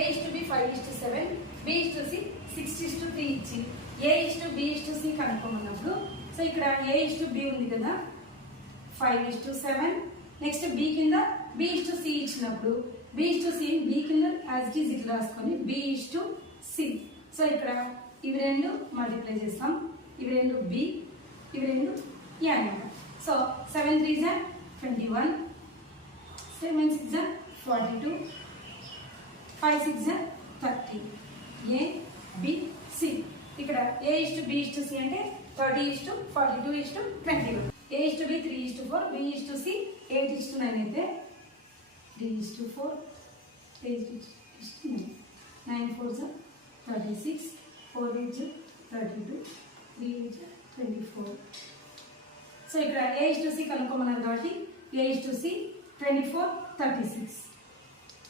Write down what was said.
A:B 5:7, B:C 6:3 ఇచ్చి A:B:C కనుక్కోమన్నప్పుడు so ఇక్కడ A:B ఉంది కదా 5:7. నెక్స్ట్ B కింద B:C ఇచ్చినప్పుడు B:C B కింద యాజ్ ఇట్ ఈజ్ ఇట్లా రాసుకొని B:C. సో ఇక్కడ ఇవి రెండు మల్టిప్లై చేస్తాం, ఇవి రెండు B, ఇవి రెండు A అన్నమాట. సో 7 3 21, 7 6 42, 5 6 30. A:B:C. ఇక్కడ A:B:C అంటే 30:42:21. A:B 3:4, B:C 8:9 అయితే 3:4, 8:9, 9 4 36, 4 8 32, 3 24. సో ఇక్కడ A:C కనుక్కోమన్నారు కాబట్టి A:C 24 36.